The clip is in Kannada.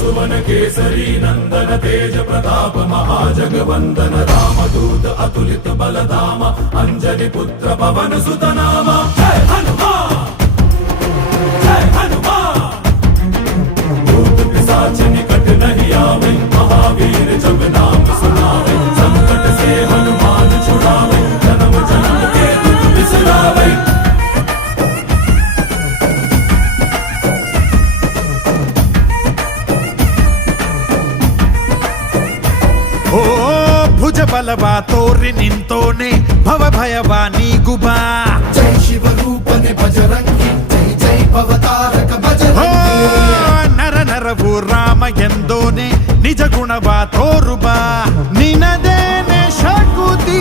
सुवन केसरी नंदन तेज प्रताप महाजगवंदन रामदूत अतुलित बलधाम अंजनी पुत्र पवन सुत नाम जय हनुमान जय हनुमान। भूत पिशाच निकट नहीं आवे महावीर जब नाम सुनावे संकट से हनुमान छुड़ावे जन्म जन्म के दुख बिसरावे। ಓ ಭುಜ ಬಲವ ತೋರಿ ನಿಂತೋನೆ ಭವ ಭಯವ ನೀಗುಬಾ ಜೈ ಶಿವ ರೂಪನೆ ಬಜರಂಗಿ ಜೈ ಜೈ ಭವತಾರಕ ಬಜರಂಗಿ ನರ ನರವು ರಾಮ ಎಂದೋನೆ ನಿಜ ಗುಣವ ತೋರುಬಾ ನಿನದೇನೆ ಶಕುತಿ